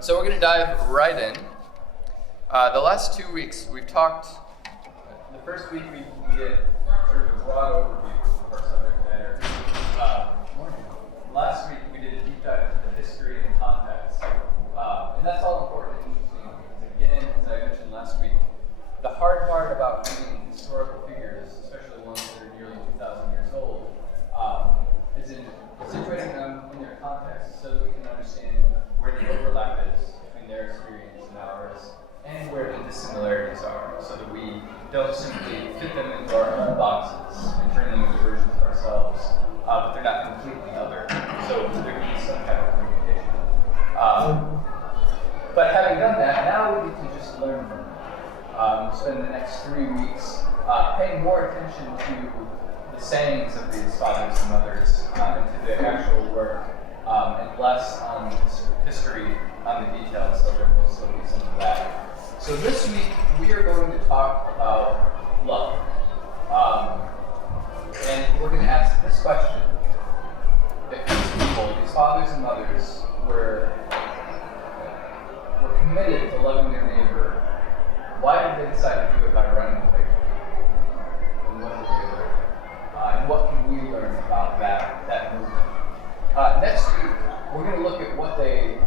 So we're going to dive right in. The last 2 weeks we've talked. The first week we did sort of a broad overview of our subject matter. Last week we did a deep dive into the history and context. And that's all important and interesting because, again, as I mentioned last week, the hard part about reading historical figures, especially ones that are nearly 2,000 years old, is in situating them in their context so that we can understand where the overlap is between their experience and ours, and where the dissimilarities are, so that we don't simply fit them into our own boxes and turn them into versions of ourselves, but they're not completely other. So there can be some kind of communication. But having done that, now we get to just learn from them. Spend the next 3 weeks paying more attention to the sayings of these fathers and mothers and to their actual work, and less on history, on the details, so there will still be some of that. So this week, we are going to talk about love. And we're going to ask this question. If these people, these fathers and mothers, were committed to loving their neighbor, why did they decide to do it by running away from it? And what did they learn? And what can we learn about that movement? Next week, we're going to look at what they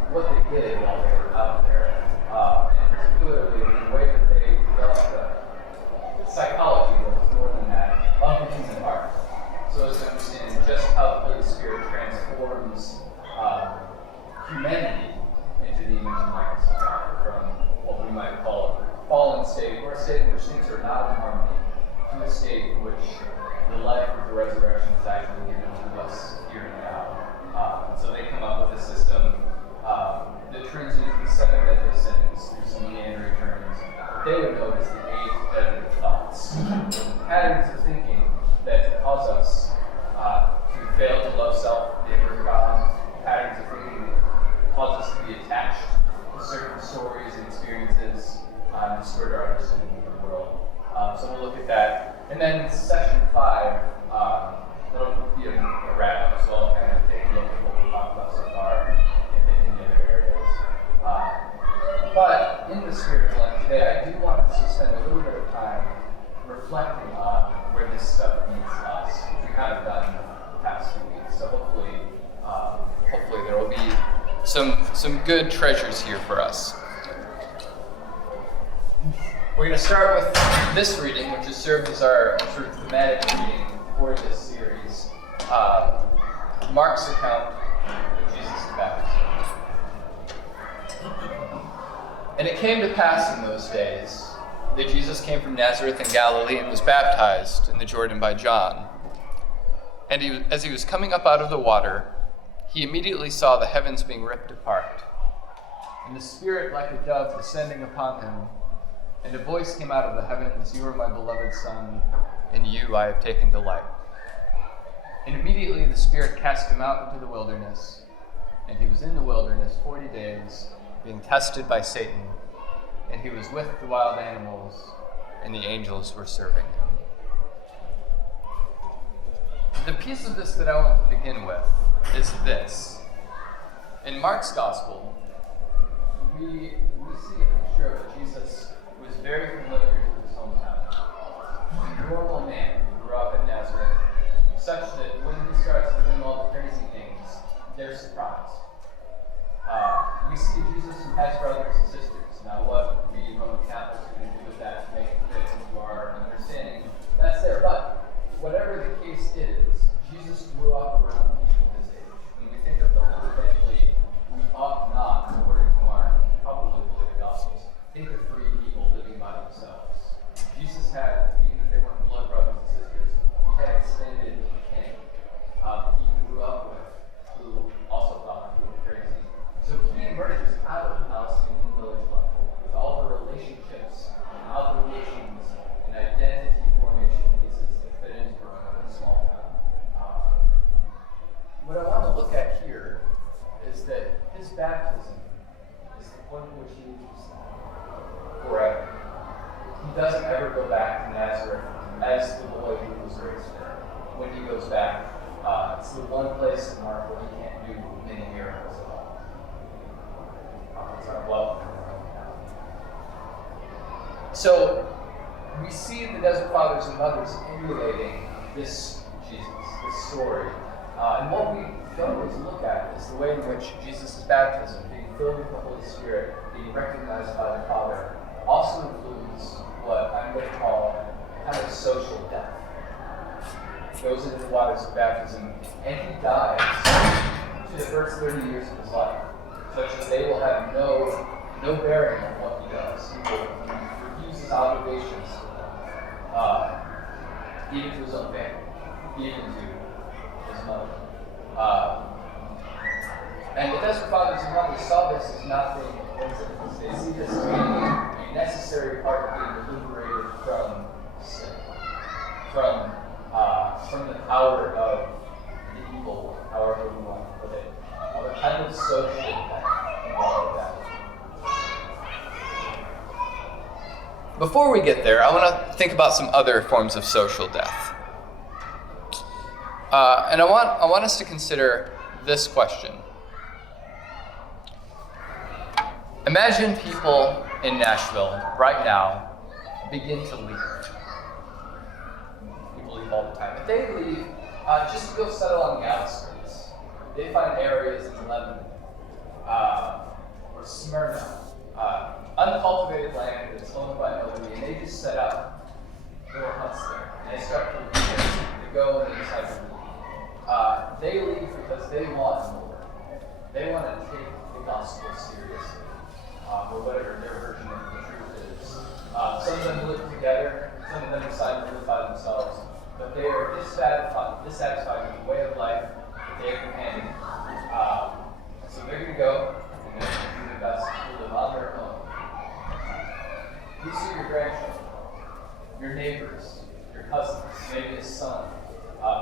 did while they were out there, and particularly the way that they developed the psychology, but it's more than that, of the human heart, so as to understand just how the Holy Spirit transforms humanity into the image and likeness of God, from what we might call a fallen state, or a state in which things are not in harmony, to a state in which the life of the resurrection is actually given to us here and now. So they come up with a system that turns into the 7 deadly sins through some meandering terms. They would know as the 8 deadly thoughts. Patterns of thinking that cause us to fail to love self, neighbor, God. Patterns of thinking that cause us to be attached to certain stories and experiences and distort our understanding of the world. So we'll look at that. And then session 5, that'll be a wrap-up, so I'll kind of take a look at what we talked about so far and in the other areas. But in the spirit of Lent today, I do want us to spend a little bit of time reflecting on where this stuff meets us, which we haven't done the past few weeks. So hopefully there will be some good treasures here for us. We're going to start with this reading, which has served as our sort of thematic reading for this series. Mark's account of Jesus' baptism. And it came to pass in those days that Jesus came from Nazareth in Galilee and was baptized in the Jordan by John. And as he was coming up out of the water, he immediately saw the heavens being ripped apart, and the Spirit like a dove descending upon him. And a voice came out of the heavens, "You are my beloved Son, in you I have taken delight." And immediately the Spirit cast him out into the wilderness, and he was in the wilderness 40 days, being tested by Satan, and he was with the wild animals, and the angels were serving him. The piece of this that I want to begin with is this. In Mark's Gospel, we see a picture of Jesus who is very familiar to his hometown. A normal man who grew up in Nazareth, such that when he starts doing all the crazy things, they're surprised. We see Jesus who has brothers and sisters. Now, what we Roman Catholics are going to do with that to make it fit into our understanding, that's there. But whatever the case is, Jesus grew up around people his age. When we think of the Holy Family, we ought not, according to our probably the Gospels, think of 3 people living by themselves. Jesus had, even if they weren't blood brothers and sisters, he had extended kin that he grew up with, who also thought he was crazy. So he emerges out of the Palestinian village level with all the relationships and obligations and identity formation pieces that fit into a small town. What I want to look at here is that his baptism is the point at which he leaves forever. He doesn't ever go back to Nazareth as the boy who was raised there. When he goes back, it's the one place in Mark where he can't do many miracles at all. It's our love. So we see the Desert Fathers and Mothers emulating this Jesus, this story. And what we don't always look at is the way in which Jesus' baptism, being filled with the Holy Spirit, being recognized by the Father, also includes what I'm going to call kind of social death. He goes into the waters of baptism, and he dies to the first 30 years of his life, such that they will have no bearing on what he does. He refuses obligations to them, even to his own family, even to his mother. And the Desert Fathers and Mothers saw this as not being a coincidence. They see this as being a necessary part of being liberated from sin, from the power of the evil, however we want to put it, of a kind of social death involved that. Before we get there, I want to think about some other forms of social death. And I want us to consider this question. Imagine people in Nashville right now begin to leave. People leave all the time. If they leave just to go settle on the outskirts, they find areas in Lebanon or Smyrna, uncultivated land that's owned by nobody, and they just set up little huts there. And they start to leave. They go and they decide to leave. They leave because they want more. They want to take the gospel seriously, or whatever their version of the truth is. Some of them live together, some of them decide to live by themselves, but they are dissatisfied with the way of life that they have commanded. So they're going to go, and they're going to do the best to live on their own. You see your grandchildren, your neighbors, your cousins, maybe a son,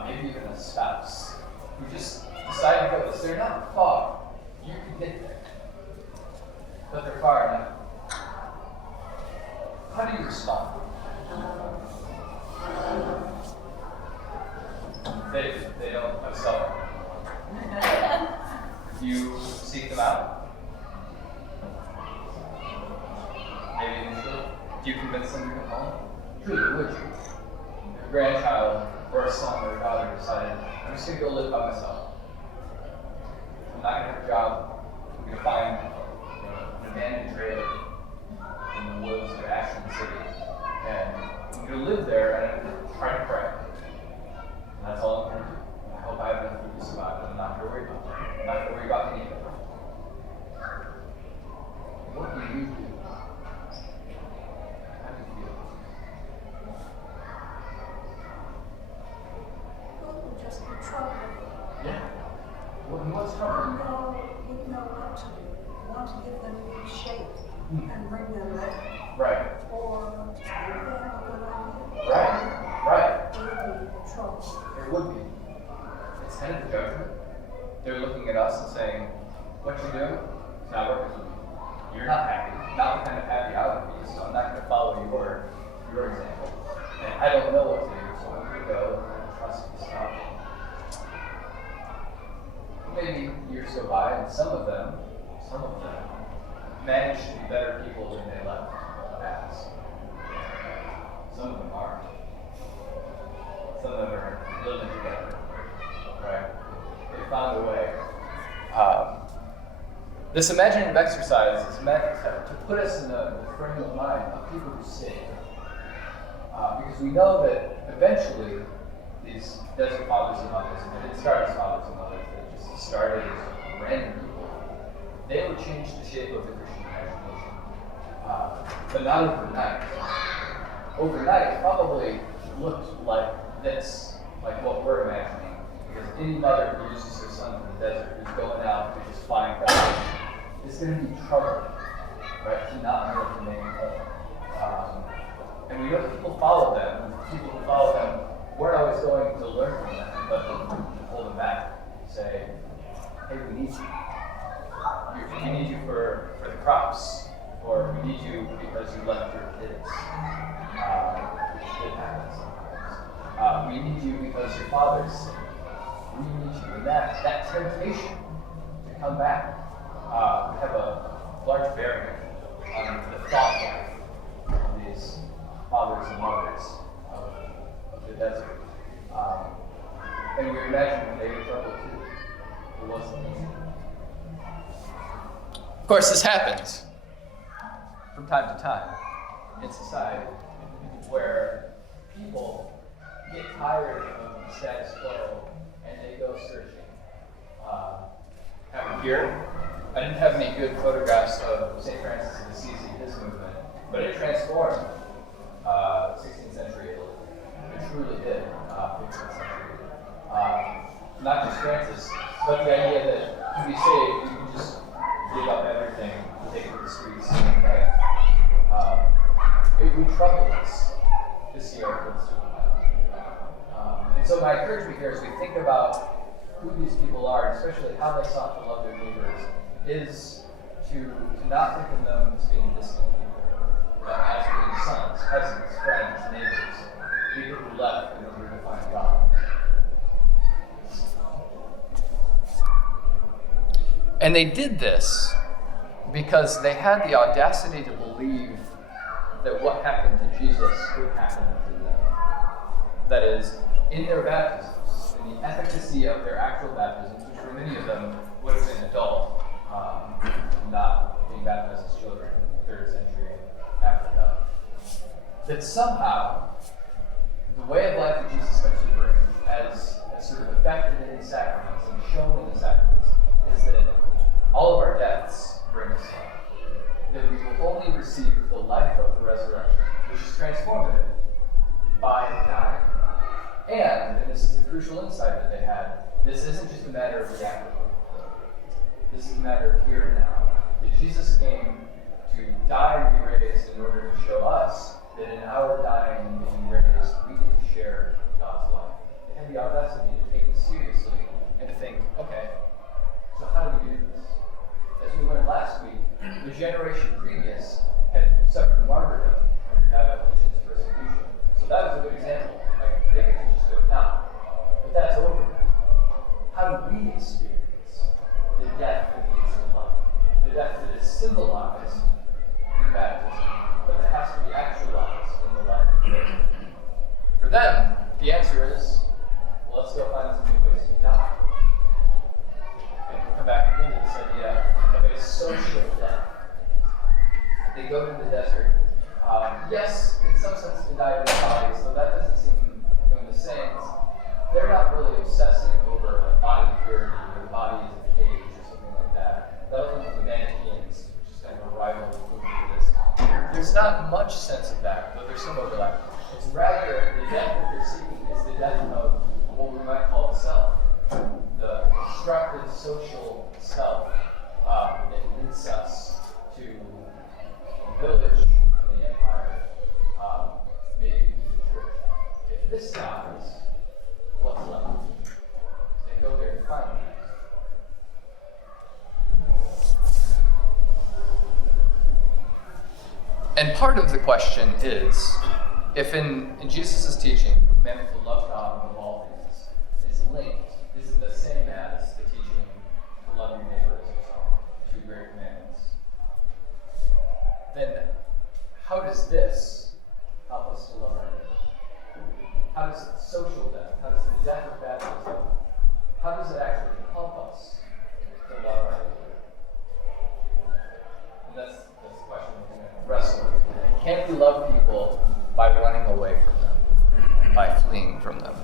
maybe even a spouse, who just decide to go this. They're not far. You can get there. But they're far enough. How do you respond? They don't have cell phone. You seek them out. Maybe initially. Do you convince them to come home? Truly, would you? Your grandchild or a son or a daughter decided, I'm just going to go live by myself. I'm not going to have a job. I'm going to find an abandoned trailer in the woods of Ashland City. And I'm going to live there and I'm going to try to pray. And that's all I'm going to do. And I hope I have enough food to survive, but I'm not going to worry about that. I'm not going to worry about any of it. What do you do? How do you feel? Just be trouble. Yeah. What's trouble? Wouldn't know what to do. Want to give them a new shape and bring them back. Right. Or if they have a good idea. Right. It would be trouble. It would be. It's kind of a judgment. They're looking at us and saying, what you do is not working for me. You're not happy. Not the kind of happy I would be, so I'm not going to follow your example. And I don't know what to do, so I'm going to go and trust this God. Maybe years go by, and some of them manage to be better people than they left as. Some of them aren't. Some of them are living together, right? They found a way. This imaginative exercise is meant to put us in the frame of mind of people who sing. Because we know that eventually these Desert Fathers and Mothers, and they didn't start as fathers and mothers, they just started as random people. They would change the shape of the Christian imagination. But not overnight. Overnight, it probably looked like this, like what we're imagining. Because any mother who uses her son in the desert, who's going out to just find God, is going to be troubled, right? To not know what to name home. And we know that people follow them, and people who follow them weren't always going to learn from them, but to pull them back, say, hey, we need you. We need you for the crops, or we need you because you left your kids. It happens sometimes. We need you because your father's sick. We need you. And that temptation to come back, we have a large bearing on the thought life of these fathers and mothers of the desert. And we imagine that they were troubled too. It wasn't easy. Of course, this happens from time to time in society where people get tired of the status quo and they go searching. Here, I didn't have any good photographs of St. Francis of Assisi, his movement, but it transformed 16th century Italy. It truly did 15th century. Not just Francis, but the idea that to be saved, you can just give up everything and take to the streets. Right? It would trouble us to see our kids doing that. And so my encouragement here as we think about who these people are, and especially how they sought to love their neighbors, is to not think of them as being distant people, but as being sons, cousins, friends, neighbors, people who left in order to find God. And they did this because they had the audacity to believe that what happened to Jesus could happen to them. That is, in their baptisms, in the efficacy of their actual baptisms, which for many of them would have been adult, not being baptized as children in the 3rd century Africa, that somehow the way of life that Jesus comes to bring, as sort of affected in the sacraments and shown in the sacraments, is that all of our deaths bring us life. That we will only receive the life of the resurrection, which is transformative, by dying. And this is the crucial insight that they had, this isn't just a matter of the afterlife. This is a matter of here and now. That Jesus came to die and be raised in order to show us that in our dying and being raised, we get to share God's life. They had the audacity to take this seriously and to think, okay, so how do we do this? As we learned last week, the generation previous had suffered martyrdom under Diocletian's persecution. So that was a good example. Like, they could just go down. But that's over. How do we experience the death that leads to life? The death that is symbolized in baptism, but that has to be actualized in the life of faith. For them, the answer is, well, let's go find some new ways to die. And we'll come back again to this idea of a social death. They go to the desert. Yes, in some sense to die in their bodies, though that doesn't seem in the saints. They're not really obsessing over body purity or the body as a cage or something like that. That was one of the Manichaeans, which is kind of a rival movement to this. There's not much sense of that, though there's some overlap. It's rather the death that they're seeking is the death of what we might call the self, the constructed social self that leads us to the village, to the empire, maybe to the church. If this dies, what's left? They go there and find that. And part of the question is, if in Jesus' teaching, the commandment to love God above all things is linked, is it the same as the teaching to love your neighbor as yourself, 2 great commandments? Then how does this help us to love our neighbor? How does social death, how does the death of baptism, how does it actually help us to love our neighbor? And that's the question we're going to wrestle with today. Can we love people by running away from them, by fleeing from them?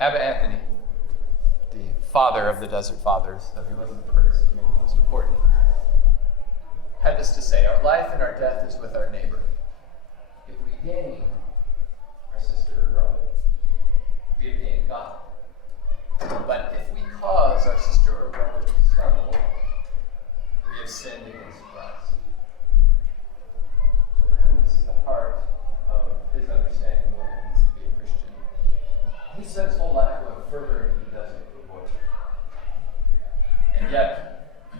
Abba Anthony, the father of the Desert Fathers, though he wasn't the first, maybe the most important, had this to say: our life and our death is with our neighbor. If we gain our sister or brother, we have gained God. But if we cause our sister or brother to stumble, we have sinned against Christ. So for him, this is the heart of his understanding of what it means to be a Christian. He spent his whole life going further into the desert to avoid it. And yet,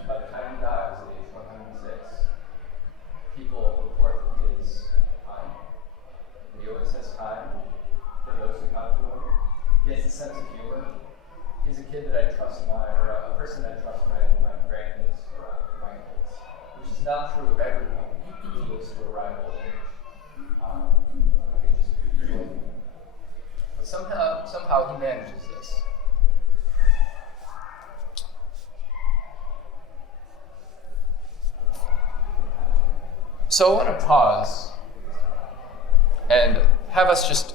by the time he dies at age 106, people report that he is kind. He always has time for those who come to him. He has a sense of humor. he's a kid that I trust or a person that I trust my grandkids or my kids, which is not true of everyone who lives to a ripe old age. But somehow he manages this. So I want to pause and have us just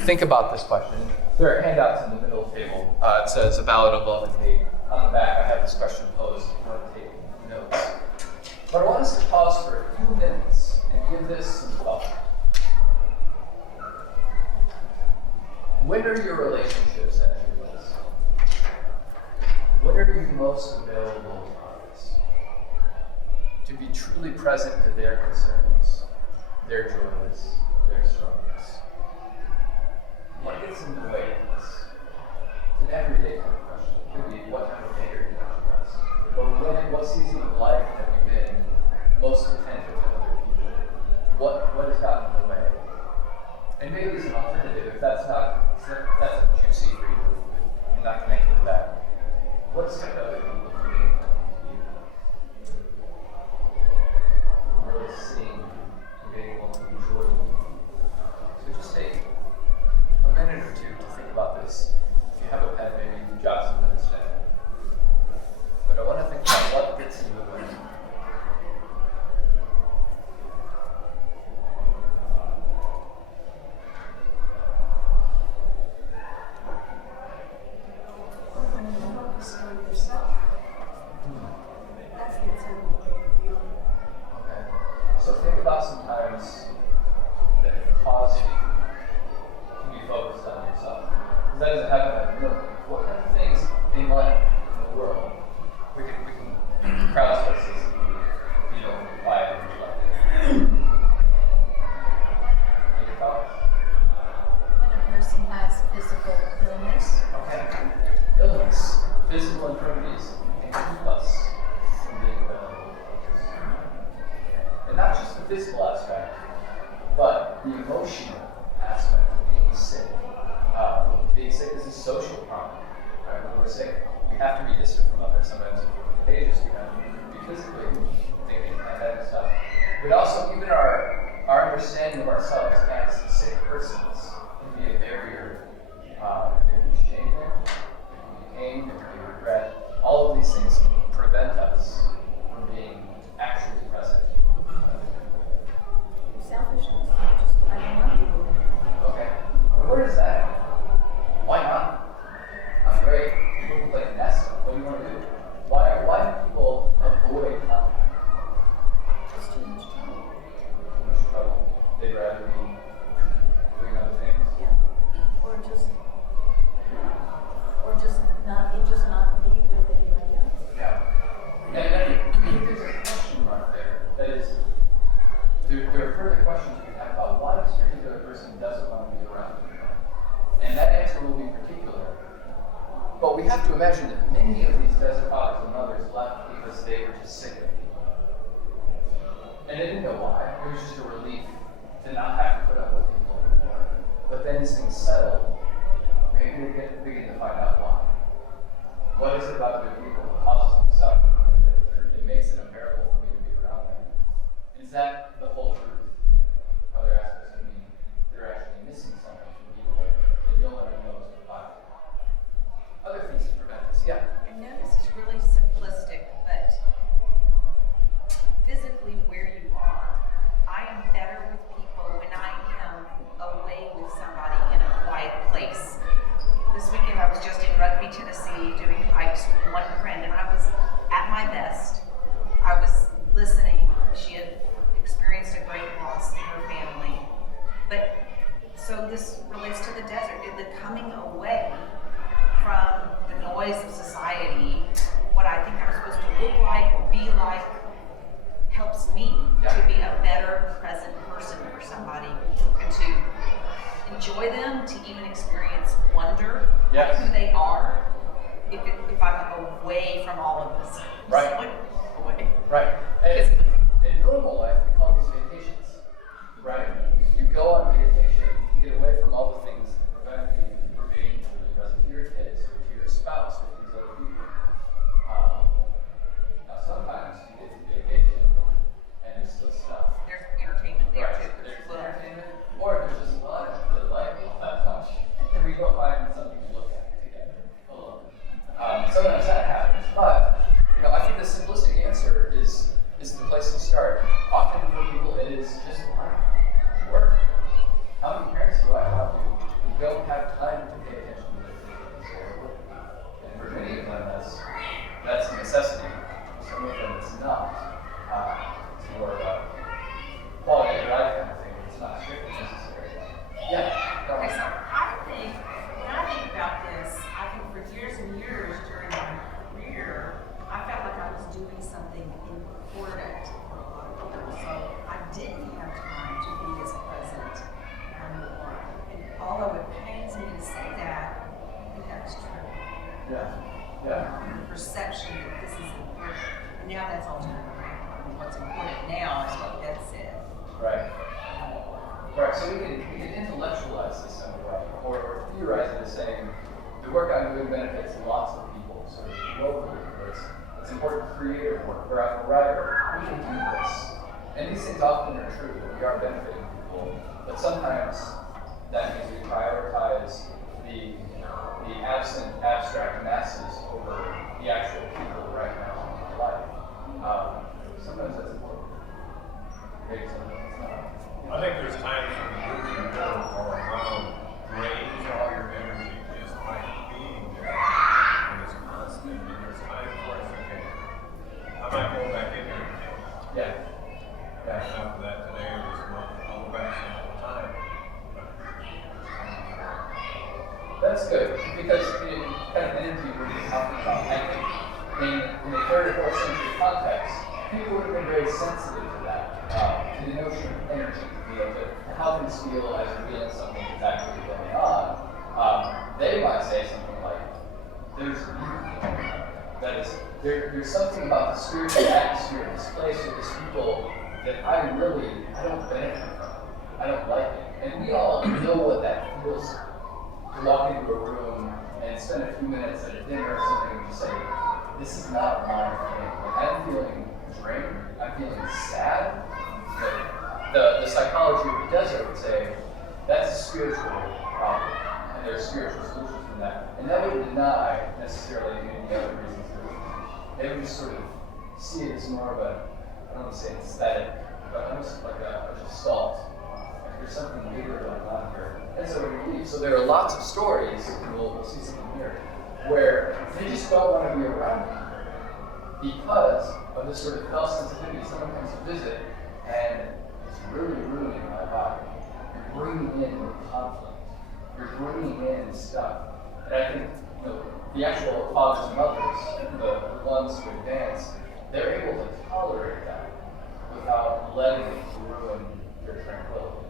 think about this question. There are handouts in the middle of the table. It says a ballad of love and hate. On the back, I have this question posed. If you want to take notes. But I want us to pause for a few minutes and give this some thought. When are your relationships at your best? When are you most available to others? To be truly present to their concerns, their joys, their struggles. What gets in the way of this? It's an everyday kind of question. It could be what kind of day are you watching us? Or what season of life have you been most attentive to other people? What has gotten in the way? And maybe as an alternative, if that's not juicy for you, you're not connected to that, what's kept other people from being connected to you? Really seeing and being able to enjoy you. So just take a minute or two to think about this. If you have a pen, maybe you can jot some minutes down. But I want to think about what gets in the way. When you focus on yourself, that gets in the way of the other. Okay. So think about some times that have caused you to be focused on yourself. Because that doesn't happen out of nowhere. What kind of things in life, in the world, we can crowdsource this if you don't apply it in your life. Any thoughts? When a person has physical illness, Okay. Illness, physical infirmities can keep us from being available to others. And not just the physical aspect, but the emotional aspect of being sick. Being sick is a social problem. Right? When we're sick, we have to be distant from others. Sometimes if we're contagious, we have to be physically thinking and that stuff. But also, even our understanding of ourselves as sick persons can be a barrier. There can be shame there, there can be pain, there can be regret. All of these things can prevent us from being actually present. selfishness, just I don't want to be with them. Okay. But where is that? Why not? I'm great. People can play Nest. What do you want to do? Why do people avoid contact? It's too much trouble. Too much trouble. They'd rather be doing other things. Yeah. Or just not be with anybody else. Yeah. And I think there's a question mark there. That is, there are further questions we can have about why this particular person doesn't want to be around you. And that answer will be particular. But we have to imagine that many of these desert fathers and mothers left because they were just sick of people. And they didn't know why. It was just a relief to not have to put up with people anymore. But then as things settle, maybe they begin to find out why. What is it about other people that causes them to suffer? It makes it unbearable for me to be around them. Is that the whole truth? Other aspects of me, they're actually missing something from people that no one knows about. Other things to prevent this. Yeah. I know this is really simplistic, but physically where you are, I am better with people when I am away with somebody in a quiet place. This weekend I was just in Rugby, Tennessee, doing hikes with one friend, and I was at my best. I was listening. She had experienced a great loss in her family. But so this relates to the desert, the coming away from the noise of society, what I think I'm supposed to look like or be like, helps me to be a better present person for somebody and to enjoy them, to even experience wonder at who they are if I'm away from all of this. Right. Away. Right. And in normal life, we call these vacations. Right? You go on vacation, you get away from all the things that prevent you from being truly present to your kids or to your spouse. don't have time to pay attention to their feelings or work. And for many of them, that's a necessity. Some of them it's not. It's more of a quality of life kind of thing. It's not strictly necessary. Yeah. Okay, so when I think about this, I think for years and years during my career, I felt like I was doing something important for a lot of people. So I didn't have time to be as present more. And although it pains me to say that, I think that was true. Yeah. Yeah. The perception that this is important. And now that's all turned around. And what's important now is what Beth said. Right. Right. So we can intellectualize this in a way, or theorize it as saying the work I'm doing benefits lots of people, sort of globally. It's important creative work, or I'm a writer. We can do this. And these things often are true, that we are benefiting people, but sometimes that means we prioritize the absent abstract masses over the actual people right now in life. Sometimes that's important. Maybe sometimes it's not. I think there's times when you go or around range all your energy just by being there. And it's constant. And there's times where it's okay. I might go back in there again. Yeah. And after that today or this month, I'll go back some other time. That's good, because the kind of energy we're talking about, I think, in the 3rd or 4th century context, people would have been very sensitive to that, to the notion of energy, to be able to how things feel as revealing something that's actually going on. They might say something like, there's beauty. That is, there's something about the spiritual atmosphere of this place or this people that I don't benefit from. I don't like it. And we all know what that feels like. To walk into a room and spend a few minutes at a dinner or something and say, this is not my thing. Like, I'm feeling drained. I'm feeling sad. The psychology of the desert would say that's a spiritual problem, and there are spiritual solutions from that. And that would deny necessarily any of the other reasons for it. They would just sort of see it as more of I don't want to say aesthetic, but almost like a gestalt. Like there's something bigger going on here. And so we leave. So there are lots of stories, and we'll see something here, where they just don't want to be around you because of this sort of health sensitivity. Someone comes to visit, and it's really ruining my body. You're bringing in conflict. You're bringing in stuff. And I think the actual fathers and mothers, the ones who advance, they're able to tolerate that without letting it ruin their tranquility.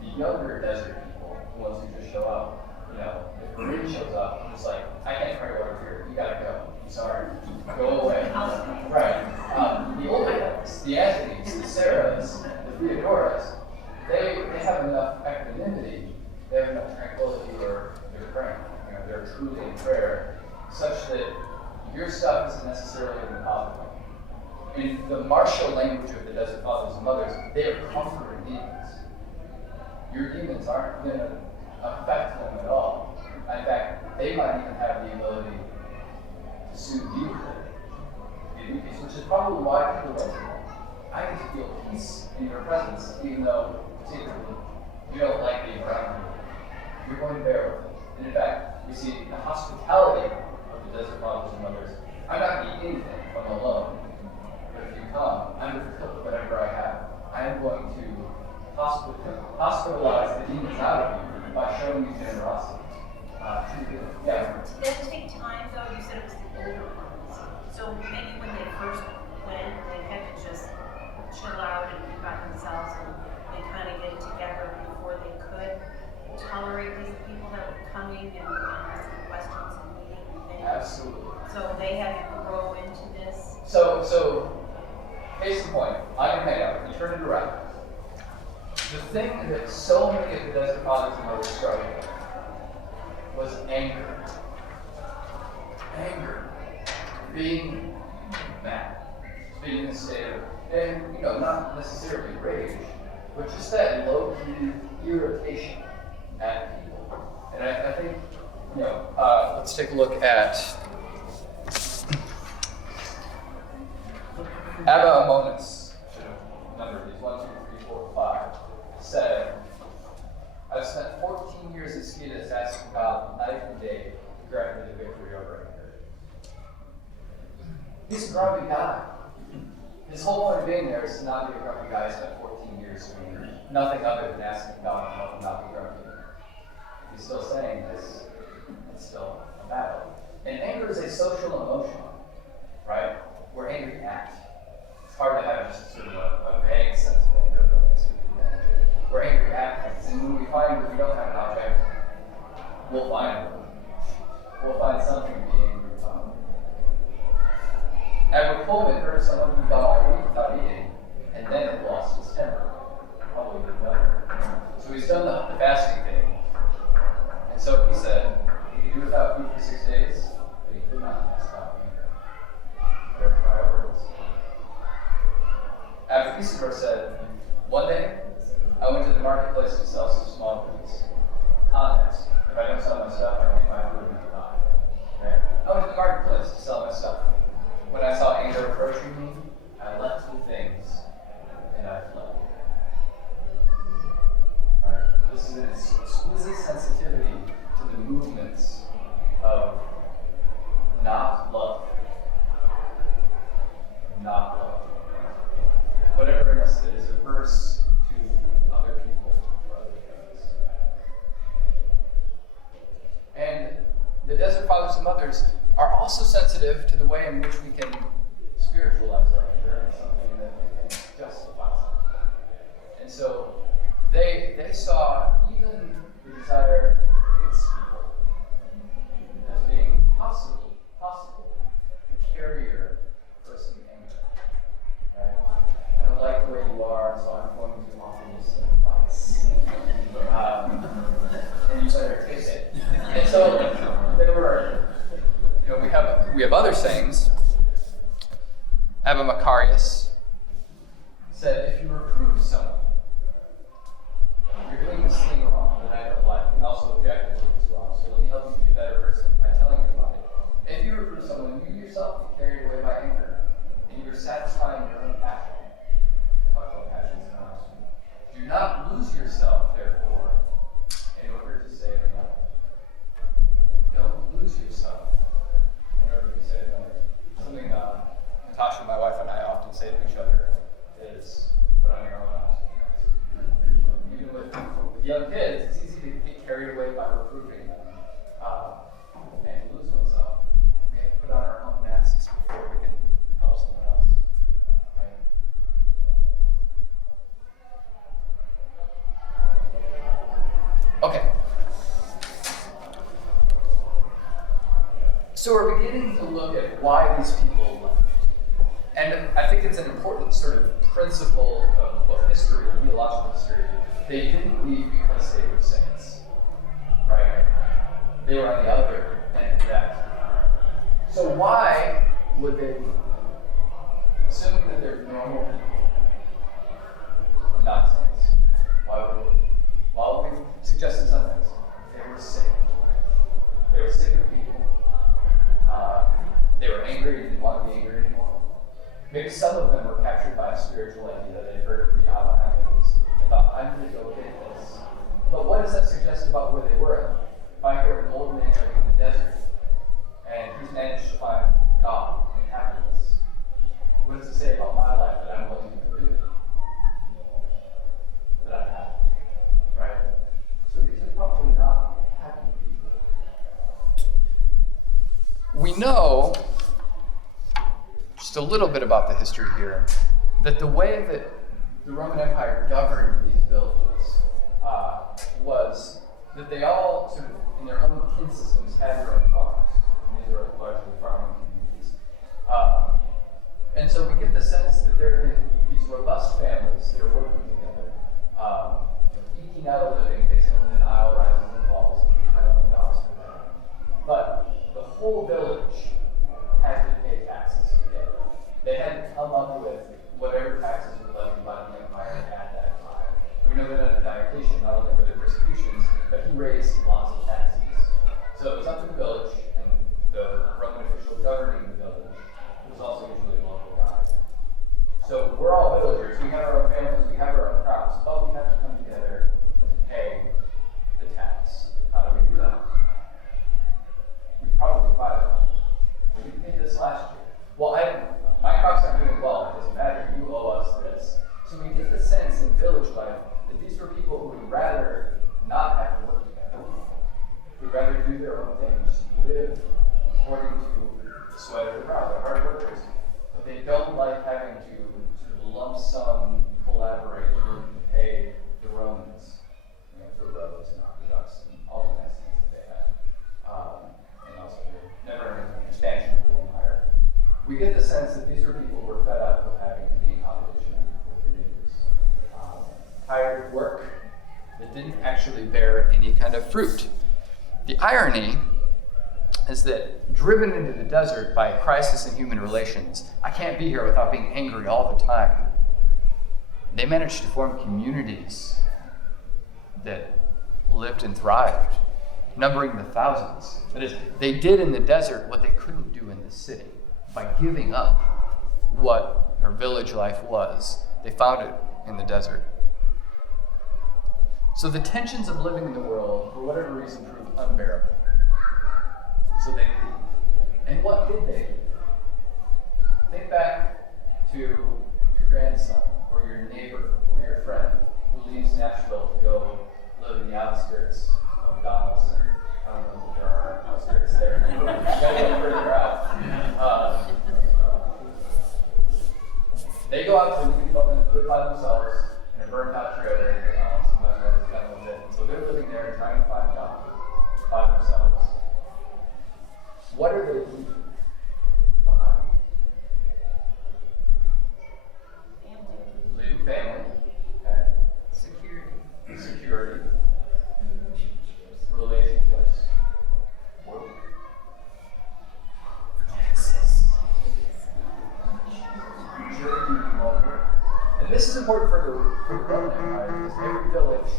The younger desert people, the ones who just show up, if the rain shows up, it's like, I can't drink water here. You gotta go. I'm sorry. Go away. Right. The older ones, the Antonies, the Sarahs, the Theodoras, they have enough equanimity, they have enough tranquility where they're praying. They're truly in prayer, such that your stuff isn't necessarily in the positive. In the martial language of the Desert Fathers and Mothers, they are comforting demons. Your demons aren't going to affect them at all. In fact, they might even have the ability to soothe you with it, which is probably why people like you. I get to feel peace in your presence, even though particularly you don't like being around me. You're going to bear with it. And in fact, we see the hospitality of the Desert Fathers and Mothers. I'm not going to eat anything if I'm alone. But if you come, I'm going to cook whatever I have. I am going to hospitalize the demons out of you by showing you generosity. Yeah. Did that take time though? You said it was the older ones. So maybe when they first went, they had to just chill out and be by themselves and they kind of get together before they could tolerate these people that were coming and asking questions and meeting and things. Absolutely. So they had to grow into this. So case in point, I can hang out. You turn it around. The thing that so many of the Desert Fathers and Mothers struggled with was anger. Anger. Being mad. Being in a state of, and not necessarily rage, but just that low-key irritation at people. And I think, let's take a look at Abba Amonis, number of these, 1, 2, 3, 4, 5, said, I've spent 14 years at Skidus night and day, granted the victory over anger. He's a grumpy guy. His whole point of being there is to not be a grumpy guy. He spent 14 years doing nothing other than asking God to help him not be grumpy. If he's still saying this, it's still a battle. And anger is a social emotion, right? We're angry at. It's hard to have just sort of a vague sense of anger. We're angry at things. And when we find that we don't have an object, we'll find something to be angry about. Edward Pullman heard someone who got all week without eating, and then it lost his temper. Probably would know. So he's done the fasting thing. And so he said he could do without food for 6 days, but he could not stop anger. Very priorities. After Isidore said, one day, I went to the marketplace to sell some small goods. Context. If I don't sell my stuff, I can't buy food and buy. Okay? I went to the marketplace to sell my stuff. When I saw anger approaching me, I left the things and I fled. Right? This is an exquisite sensitivity to the movements of not love. Not love. Whatever in us that is averse to other people or other things. And the Desert Fathers and Mothers are also sensitive to the way in which we can spiritualize our anger and something that we can justify something. And so they saw even the desire against people as being possible to carry your person anger. Right? I don't like the way you are, so I'm going to offer you some advice. And you better take it. And so there were, we have other sayings. Abba Macarius said, if you reprove someone, you're doing this thing wrong that I don't like, and also objectively it's wrong, so let me help you be a better person by telling you about it. If you reprove someone, you yourself get carried away by anger, and you're satisfying your own passion. Talk about passions in our life. Do not lose yourself, therefore, in order to save another. Don't lose yourself in order to save another. Something Natasha, my wife, and I often say to each other is, put on your own oxygen. Even with young kids, it's easy to get carried away by reproving them and lose oneself. We have to put on our own masks before we can help someone else. Right? Okay. So we're beginning to look at why these people left. And I think it's an important sort of principle of both history and theological history. They didn't leave because they were saints. Right? They were on the other end of that. So why would they leave? Assuming that they're normal people, not saints. Why would they leave? Well, we've suggested some things. They were sick. They were sick of people. They were angry and didn't want to be angry anymore. Maybe some of them were captured by a spiritual idea. They heard of the aphorisms and thought, I'm going to go get this. But what does that suggest about where they were? If I hear an old man living in the desert, and he's managed to find God and happiness, what does it say about my life that I'm willing to go do it? That I'm happy. Right? So these are probably not happy people. We know just a little bit about the history here, that the way that the Roman Empire governed these villages was that they all sort of, in their own kin systems, had their own farms. And these were largely farming communities. And so we get the sense that there are these robust families that are working together, eking out a living based on the Nile rises and falls. I don't know gods for that. But the whole village had to pay taxes together. They had to come up with whatever taxes were levied by the empire at that time. We know that under Diocletian, not only were there persecutions, but he raised lots of taxes. So it was up to the village, and the Roman official governing the village was also usually a local guy. So we're all villagers. We have our own families, we have our own crops, but we have to come together to pay the tax. How do we do that? would rather do their own thing, just live according to the sweat of the brow. They're hard workers. But they don't like having to sort of lump sum collaborate in order to pay the Romans, for roads and aqueducts and all the nice things that they had. And also the never-ending expansion of the empire. We get the sense that these are people who were fed up with having to be in competition with their neighbors. Tired of work that didn't actually bear any kind of fruit. The irony is that driven into the desert by a crisis in human relations, I can't be here without being angry all the time. They managed to form communities that lived and thrived, numbering the thousands. That is, they did in the desert what they couldn't do in the city. By giving up what their village life was, they found it in the desert. So the tensions of living in the world, for whatever reason, proved unbearable. So they leave. And what did they do? Think back to your grandson, or your neighbor, or your friend who leaves Nashville to go live in the outskirts of Donaldson. I don't know if there are outskirts there. Gotta go further out. They go out to live by themselves in a burnt out trailer. So they're living there trying to find God by themselves. What are they leaving behind? Leaving family. Okay. Security. Relationships. Work. And this is important for the Roman Empire because every village,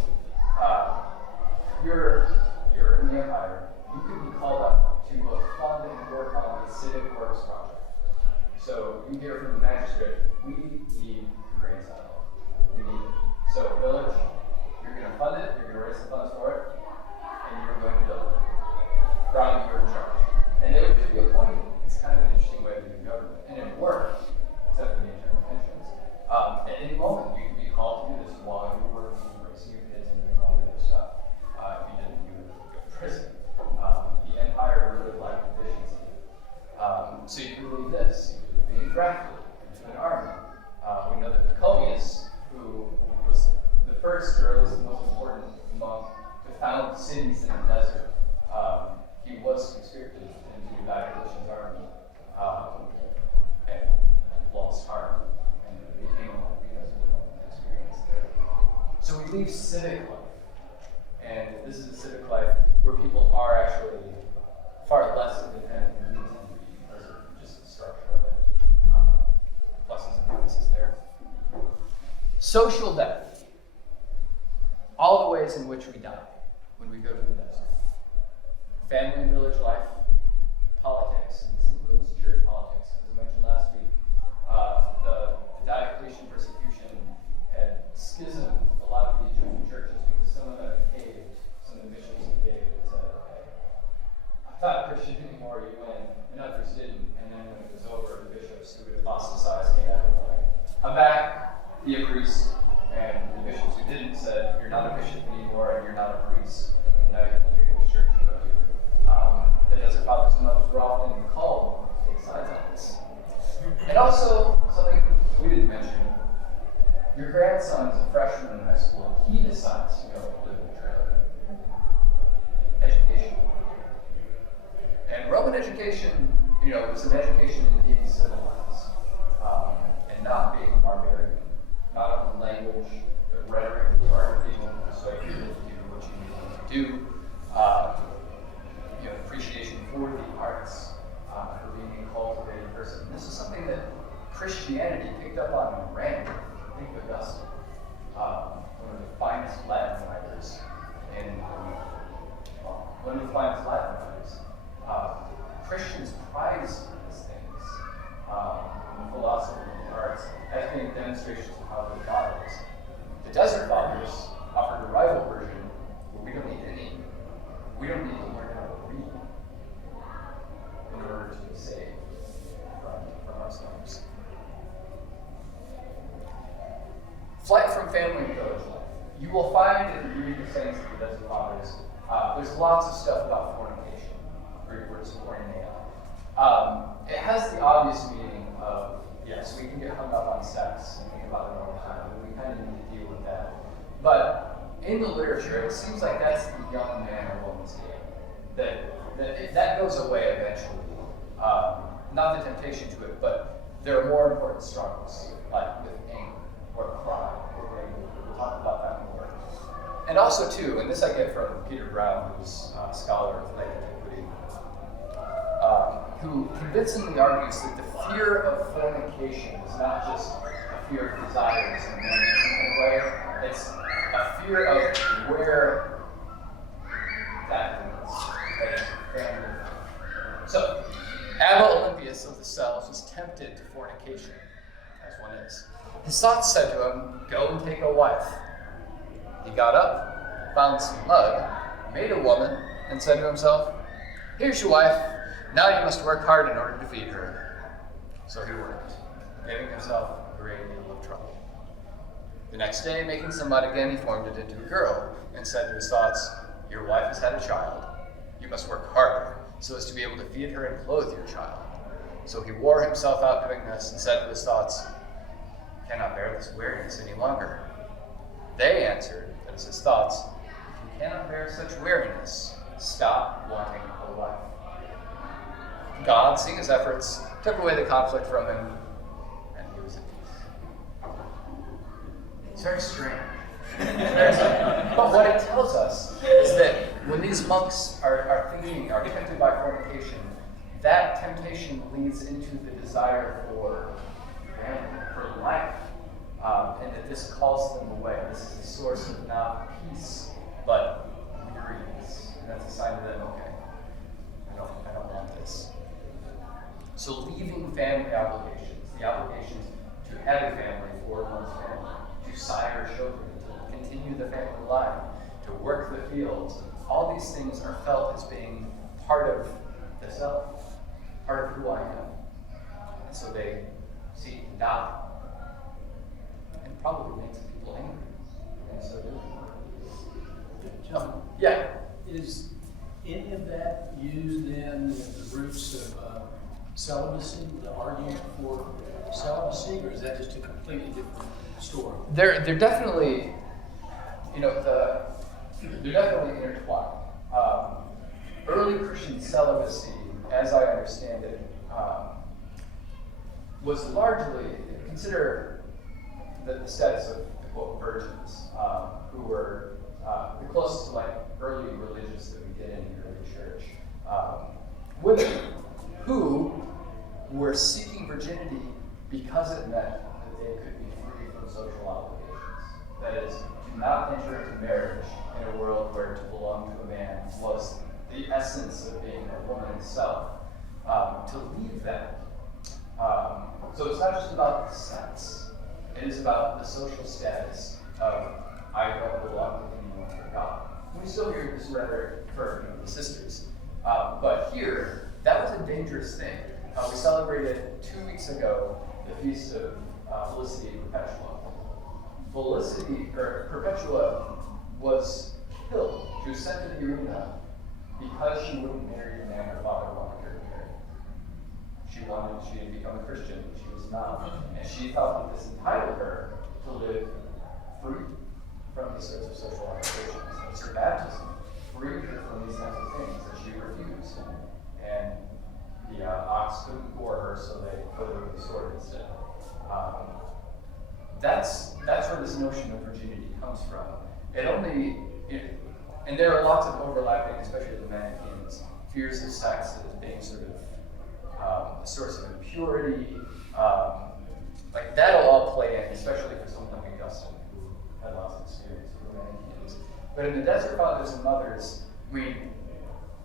you're in the empire, you can be called up to both fund and work on the civic works project. So you hear from the magistrate, we need grain silo. We need it. So village, you're going to fund it, you're going to raise the funds for it, and you're going to build it. Brown, you're in charge. And they would just be appointed. It's kind of an interesting way of doing government. And it worked, except for the internal tensions. At any moment, you could be called to do this while you were raising your kids and doing all the other stuff. If you didn't, you would go to prison. The empire really liked efficiency. So you could believe this. You could be drafted into an army. We know that Pachomius, who was the first, or at least the most important monk to found cities in the desert, he was conscripted into Diocletian's army and lost heart and became a monk because of the experience there. So we leave civic life, and this is a civic life where people are actually far less independent than we tend to be because of just the structure of it. Pluses and minuses there. Social death. All the ways in which we die when we go to the desert. Family and village life, politics, and this includes church politics. As I mentioned last week, the Diocletian persecution had schismed a lot of the Egyptian churches because some of them caved, some of the bishops caved and said, okay, I'm not Christian anymore, you win, and others didn't. And then when it was over, the bishops who had apostatized came out and were like, I'm back, be a priest. And the bishops who didn't said, you're not a bishop anymore, and you're not a priest. And now you have to pick which church you go to. The desert fathers and mothers were often called to take sides on this. And also, something we didn't mention, your grandson is a freshman in high school, and he decides to go live in a trailer. Education. And Roman education, was an education in being civilized, and not being barbarian. Not only language, the rhetoric, the art of being able to persuade people to do what you need them to do. Appreciation for the arts, for being a cultivated person. This is something that Christianity picked up on and ran with. Think of Augustine, one of the finest Latin writers, Christians prize these things, in philosophy and the arts, as being demonstrations of how good God is. The Desert Fathers offered a rival version where we don't need to learn how to read in order to be saved from ourselves. Flight from family and village life. You will find, if you read the sayings of the Desert Fathers, There's lots of stuff about fornication. Greek word is porneia. It has the obvious meaning of, yes, we can get hung up on sex and think about it all the time, and we kind of need to deal with that. But in the literature, it seems like that's the young man or woman's game. That goes away eventually. Not the temptation to it, but there are more important struggles, like with anger or pride or anger. We'll talk about that more. And also, too, and this I get from Peter Brown, who's a scholar of late antiquity, who convincingly argues that the fear of fornication is not just a fear of desires in a man's way, it's a fear of where that leads. Family. So, Abba Olympius of the Cells was tempted to fornication, as one is. His thoughts said to him, "Go and take a wife." He got up, found some mud, made a woman, and said to himself, "Here's your wife. Now you must work hard in order to feed her." So he worked, giving himself a great deal of trouble. The next day, making some mud again, he formed it into a girl and said to his thoughts, "Your wife has had a child. You must work harder so as to be able to feed her and clothe your child." So he wore himself out doing this and said to his thoughts, "I cannot bear this weariness any longer." They answered, as his thoughts, "If you cannot bear such weariness, stop wanting a wife." God, seeing his efforts, took away the conflict from him, and he was at peace. It's very strange. But what it tells us is that when these monks are tempted by fornication, that temptation leads into the desire for family, for life, and that this calls them away. This is the source of not peace, but weariness. And that's a sign to them, okay, I don't want this. So leaving family obligations, the obligations to have a family for one's family, to sire children, to continue the family line, to work the fields, all these things are felt as being part of the self, part of who I am. And so they seek to die. And probably makes people angry. And so do. John, Yeah. is any of that used then as the roots of celibacy, the argument for celibacy, or is that just a completely different story? They're definitely, they're definitely intertwined. Early Christian celibacy, as I understand it, was largely, consider the status of the quote virgins, who were the closest to like early religious that we get in the early church. Women who were seeking virginity because it meant that they could be free from social obligations. That is, do not enter into marriage in a world where to belong to a man was the essence of being a woman itself. To leave that. So it's not just about the sex. It is about the social status of I don't belong to anyone for God. We still hear this rhetoric for the sisters. But here, that was a dangerous thing. We celebrated 2 weeks ago the feast of Felicity Perpetua. Perpetua was killed. She was sent to the arena because she wouldn't marry the man her father wanted her to marry. She had become a Christian, but she was not. And she thought that this entitled her to live free from these sorts of social obligations. It's her baptism freed her from these kinds of things, and she refused. And the ox couldn't gore her, so they put her with the sword instead. That's where this notion of virginity comes from. And there are lots of overlapping, especially the Manichaeans, fears of sex as being sort of a source of impurity. Like that'll all play in, especially for someone like Augustine, who had lots of experience with the Manichaeans. But in the Desert Fathers and Mothers,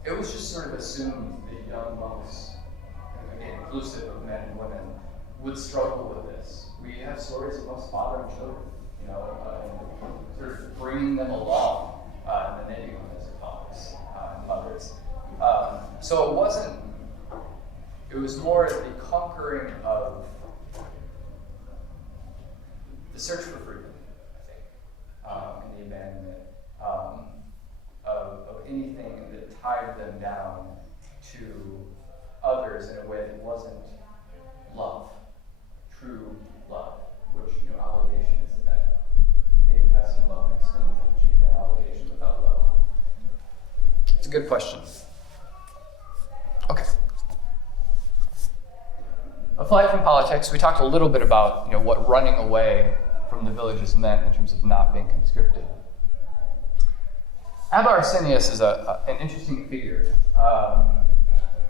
it was just sort of assumed that young monks, again, inclusive of men and women, would struggle with this. We have stories of monks fathering children, and sort of bringing them along in the knitting of Desert Fathers and Mothers. So it was more the conquering of the search for freedom, I think, and the abandonment of anything that tied them down to others in a way that wasn't love, true love, which, obligation isn't that. Maybe it has some love mixed in with it, but you can have obligation without love. It's a good question. Okay. A flight from politics. We talked a little bit about, what running away from the villages meant in terms of not being conscripted. Abba Arsenius is an interesting figure.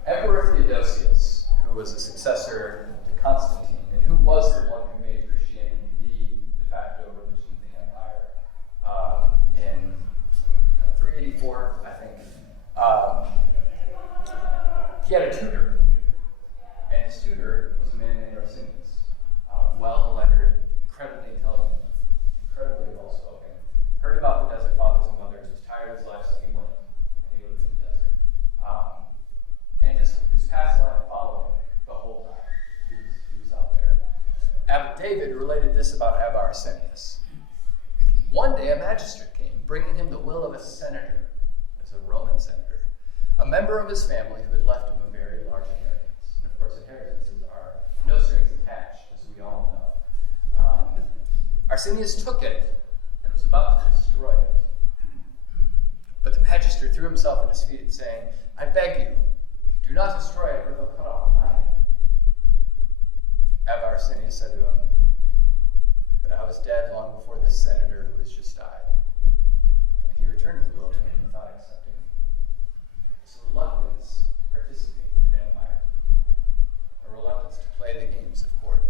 Emperor Theodosius, who was a successor to Constantine, and who was the one who made Christianity the de facto religion of the empire in 384, I think. He had a tutor, and his tutor was a man named Arsenius, well-lettered, incredibly intelligent, incredibly well-spoken, heard about the desert fathers and mothers, was tired of his life, so he went, and he lived in the desert. And his past life followed him the whole time. He was out there. Abbot David related this about Abba Arsenius. One day a magistrate came, bringing him the will of a senator, as a Roman senator, a member of his family who had left him a very large inheritance. And of course, inheritances are no strings attached, as we all know. Arsenius took it and was about to destroy it. But the magistrate threw himself at his feet, saying, "I beg you, do not destroy it, or they'll cut off my head." Abba Arsenius said to him, "But I was dead long before this senator who has just died." And he returned the will to him without accepting it. This reluctance to participate in empire, a reluctance to play the games of court.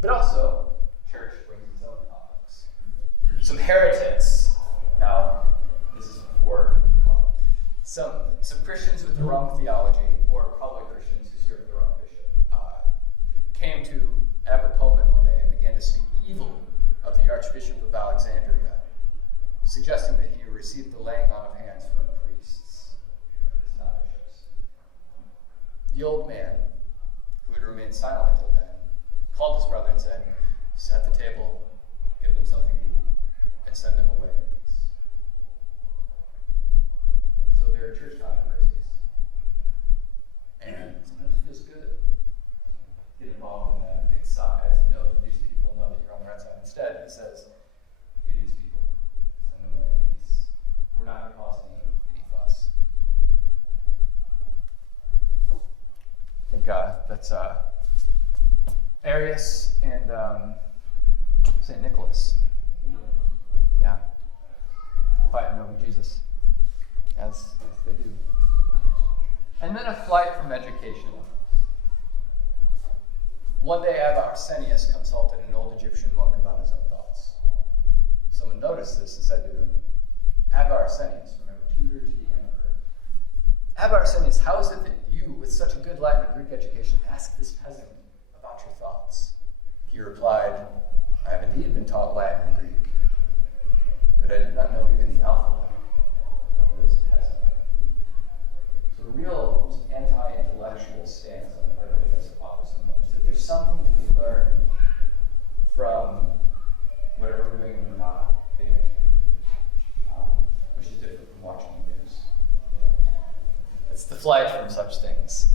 But also, church brings its own conflicts. Some heretics, now this is before, some Christians with the wrong theology, or probably Christians who served the wrong bishop, came to Abba Poman one day and began to speak evil of the Archbishop of Alexandria, suggesting that he received the laying on of hands from priests, not bishops. The old man, who had remained silent until then, called his brother and said, "Set the table, give them something to eat, and send them away in peace." So there are church controversies. And sometimes it feels good to get involved in them and pick sides and know that these people know that you're on the right side. Instead, he says, "Feed these people, send them away in peace. We're not going to cause any fuss." I think that's Arius and St. Nicholas. Yeah. Fighting over Jesus, as they do. And then a flight from education. One day, Abba Arsenius consulted an old Egyptian monk about his own thoughts. Someone noticed this and said to him, "Abba Arsenius," remember, tutor to the emperor, "Abba Arsenius, how is it that you, with such a good Latin and Greek education, ask this peasant about your thoughts?" He replied, "I have indeed been taught Latin and Greek, but I do not know even the alphabet of this peasant." So a real anti-intellectual stance on the part of the aphorisms is that there's something to be learned from whatever we're doing when we're not being educated, which is different from watching the news. It's the flight from such things.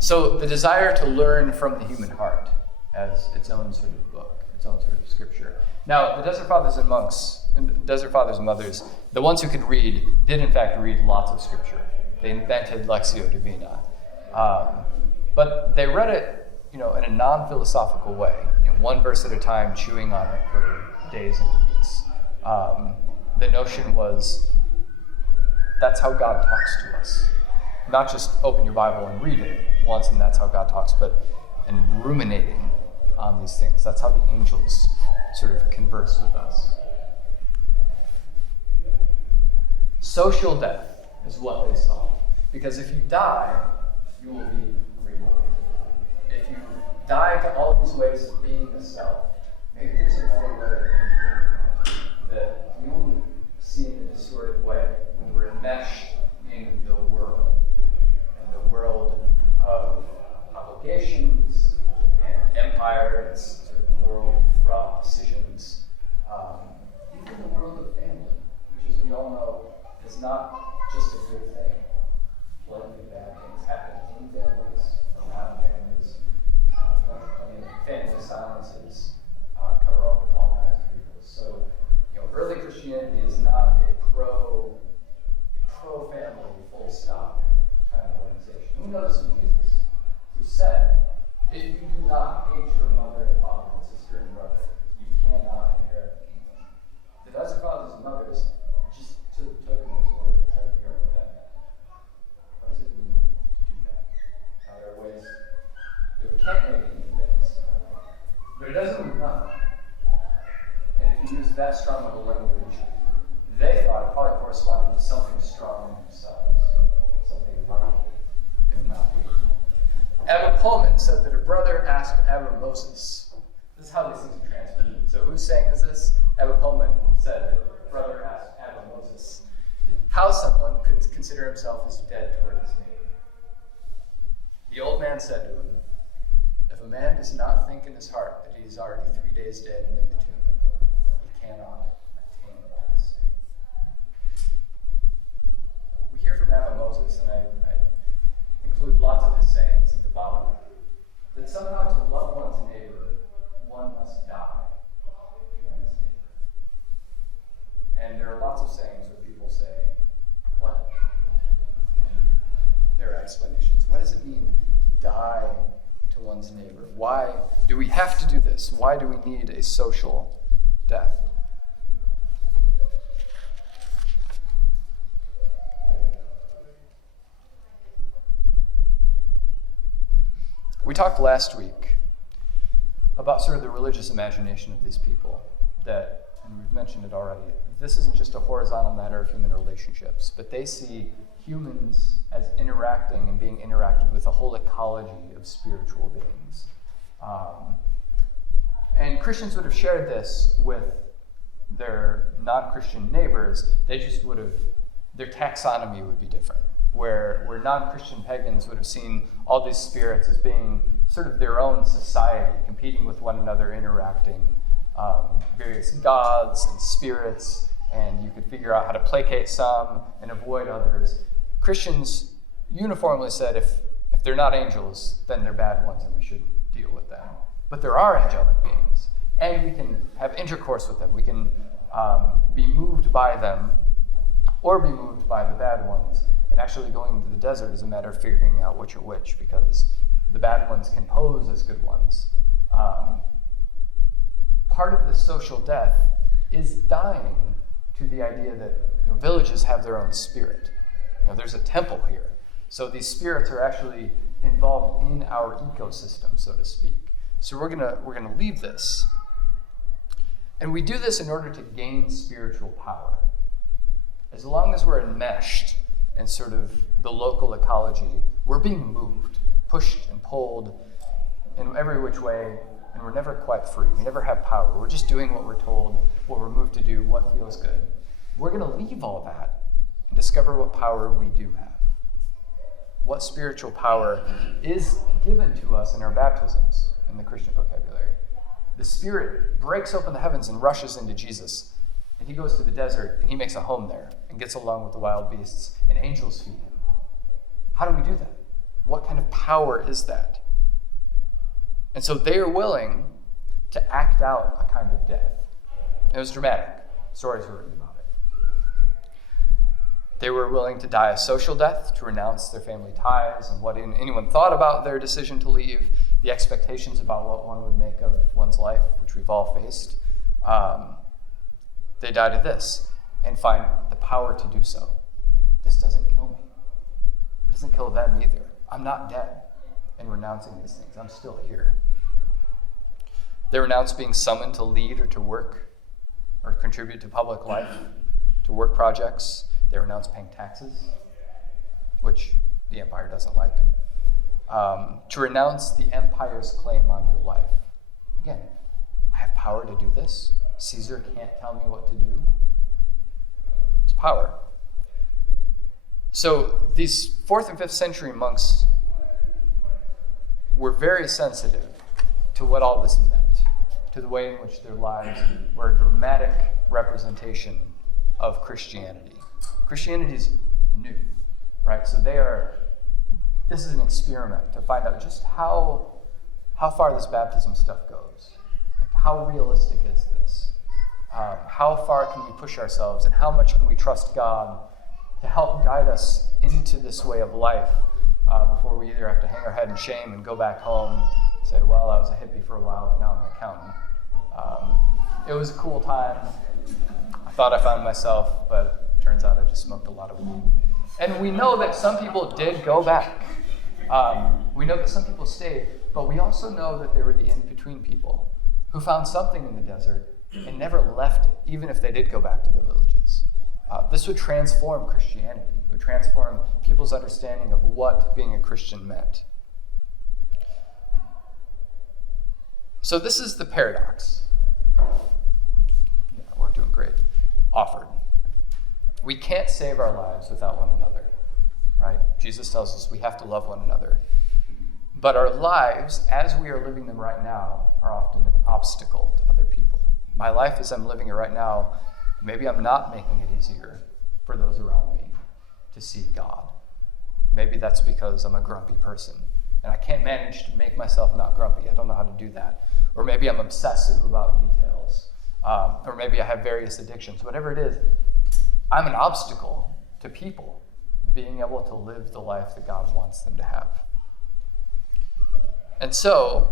So the desire to learn from the human heart as its own sort of book, its own sort of scripture. Now, the Desert Fathers and monks, and Desert Fathers and mothers, the ones who could read, did in fact read lots of scripture. They invented Lectio Divina. But they read it, in a non-philosophical way, one verse at a time, chewing on it for days and weeks. The notion was, that's how God talks to us. Not just open your Bible and read it once and that's how God talks, but and ruminating on these things. That's how the angels sort of converse with us. Social death is what they saw. Because if you die, you will be rewarded. If you die to all these ways of being a self, maybe there's another way of being that we only see in a distorted way when we're enmeshed in the world. And the world of obligations and empire and sort of moral fraught decisions. Even the world of family. is not just a good thing. Plenty of bad things happen in families, around families. Plenty of family silences cover all kinds of people. So, early Christianity is not a pro-family, full stop kind of organization. We know this in Jesus, who said, if you do not hate your mother and father and sister and brother, you cannot inherit the kingdom. The dozen fathers and mothers just took him at his word and tried to figure out what that meant. What does it mean to do that? Now, there are ways that we can't make any things, but it doesn't mean nothing. And if you use that strong of a language, they thought it probably corresponded to something strong in themselves, something like, if not hate. Abba Pullman said that a brother asked Abba Moses. This is how these things are transmitted. So whose saying is this? Abba Pullman said that a brother asked Abba Moses how someone could consider himself as dead toward his neighbor. The old man said to him, if a man does not think in his heart that he is already 3 days dead and in the tomb, he cannot attain to this thing. We hear from Abba Moses, and I include lots of his sayings at the bottom, that somehow to love one's neighbor, one must die to one's neighbor. And there are lots of sayings where people say, what? And there are explanations. What does it mean to die to one's neighbor? Why do we have to do this? Why do we need a social death? We talked last week about sort of the religious imagination of these people that, and we've mentioned it already, this isn't just a horizontal matter of human relationships, but they see humans as interacting and being interacted with a whole ecology of spiritual beings. And Christians would have shared this with their non-Christian neighbors. They just would have, their taxonomy would be different. Where non-Christian pagans would have seen all these spirits as being sort of their own society, competing with one another, interacting, various gods and spirits, and you could figure out how to placate some and avoid others. Christians uniformly said if they're not angels, then they're bad ones and we shouldn't deal with them. But there are angelic beings, and we can have intercourse with them. We can be moved by them or be moved by the bad ones. And actually going into the desert is a matter of figuring out which are which, because the bad ones can pose as good ones. Part of the social death is dying to the idea that villages have their own spirit. There's a temple here. So these spirits are actually involved in our ecosystem, so to speak. So we're gonna leave this. And we do this in order to gain spiritual power. As long as we're enmeshed in sort of the local ecology, we're being moved, pushed and pulled in every which way, and we're never quite free. We never have power. We're just doing what we're told, what we're moved to do, what feels good. We're going to leave all that and discover what power we do have. What spiritual power is given to us in our baptisms in the Christian vocabulary. The Spirit breaks open the heavens and rushes into Jesus. And he goes to the desert, and he makes a home there, and gets along with the wild beasts, and angels feed him. How do we do that? What kind of power is that? And so they are willing to act out a kind of death. It was dramatic. Stories were written about it. They were willing to die a social death, to renounce their family ties and what anyone thought about their decision to leave, the expectations about what one would make of one's life, which we've all faced. They die to this and find the power to do so. This doesn't kill me. It doesn't kill them either. I'm not dead in renouncing these things. I'm still here. They renounce being summoned to lead or to work or contribute to public life, to work projects. They renounce paying taxes, which the empire doesn't like. To renounce the empire's claim on your life. Again, I have power to do this. Caesar can't tell me what to do. It's power. So these 4th and 5th century monks were very sensitive to what all this meant, to the way in which their lives were a dramatic representation of Christianity. Christianity is new, right? So this is an experiment to find out just how far this baptism stuff goes. Like, how realistic is this? How far can we push ourselves, and how much can we trust God to help guide us into this way of life before we either have to hang our head in shame and go back home, say, well, I was a hippie for a while, but now I'm an accountant. It was a cool time. I thought I found myself, but it turns out I just smoked a lot of weed. And we know that some people did go back. We know that some people stayed, but we also know that there were the in-between people who found something in the desert and never left it, even if they did go back to the villages. This would transform Christianity. It would transform people's understanding of what being a Christian meant. So this is the paradox. Yeah, we're doing great. Offered. We can't save our lives without one another, right? Jesus tells us we have to love one another. But our lives, as we are living them right now, are often an obstacle to other people. My life as I'm living it right now, maybe I'm not making it easier for those around me to see God. Maybe that's because I'm a grumpy person, and I can't manage to make myself not grumpy. I don't know how to do that. Or maybe I'm obsessive about details. Or maybe I have various addictions. Whatever it is, I'm an obstacle to people being able to live the life that God wants them to have. And so,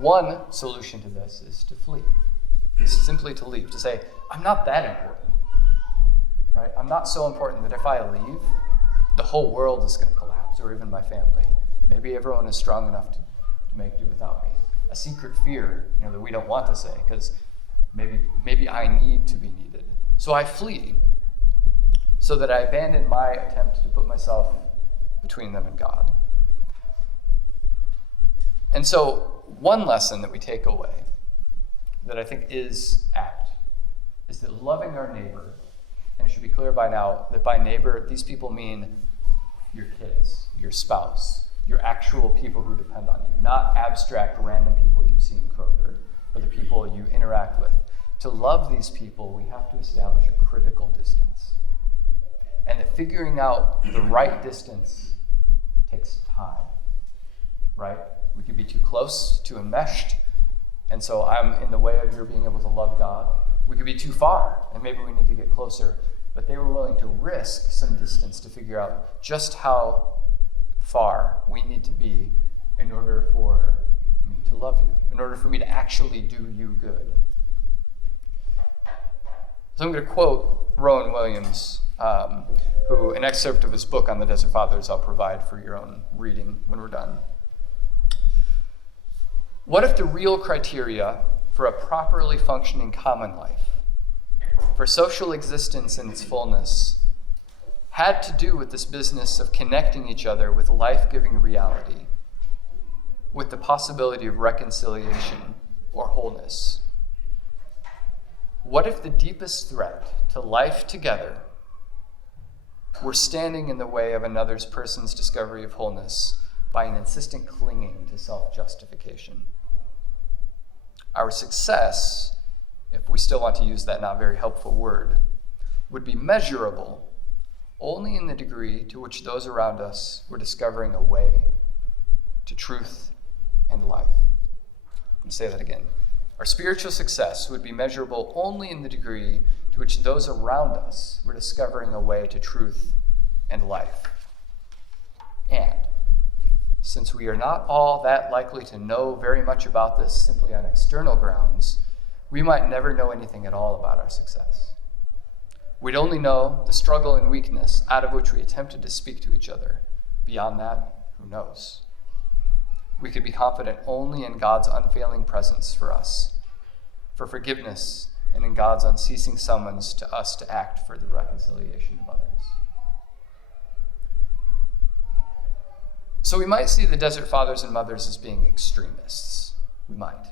one solution to this is to flee. It's simply to leave, to say, I'm not that important, right? I'm not so important that if I leave, the whole world is going to collapse, or even my family. Maybe everyone is strong enough to make do without me. A secret fear, that we don't want to say, because maybe I need to be needed. So I flee, so that I abandon my attempt to put myself between them and God. And so, one lesson that we take away that I think is apt is that loving our neighbor, and it should be clear by now that by neighbor, these people mean your kids, your spouse, your actual people who depend on you, not abstract random people you see in Kroger, but the people you interact with. To love these people, we have to establish a critical distance. And that figuring out the right distance takes time, right? We could be too close, too enmeshed, and so I'm in the way of your being able to love God. We could be too far, and maybe we need to get closer. But they were willing to risk some distance to figure out just how far we need to be in order for me to love you, in order for me to actually do you good. So I'm going to quote Rowan Williams, who an excerpt of his book on the Desert Fathers I'll provide for your own reading when we're done. What if the real criteria for a properly functioning common life, for social existence in its fullness, had to do with this business of connecting each other with life-giving reality, with the possibility of reconciliation or wholeness? What if the deepest threat to life together were standing in the way of another person's discovery of wholeness by an insistent clinging to self-justification? Our success, if we still want to use that not very helpful word, would be measurable only in the degree to which those around us were discovering a way to truth and life. Let me say that again. Our spiritual success would be measurable only in the degree to which those around us were discovering a way to truth and life. And since we are not all that likely to know very much about this simply on external grounds, we might never know anything at all about our success. We'd only know the struggle and weakness out of which we attempted to speak to each other. Beyond that, who knows? We could be confident only in God's unfailing presence for us, for forgiveness, and in God's unceasing summons to us to act for the reconciliation of others. So we might see the Desert Fathers and Mothers as being extremists. We might.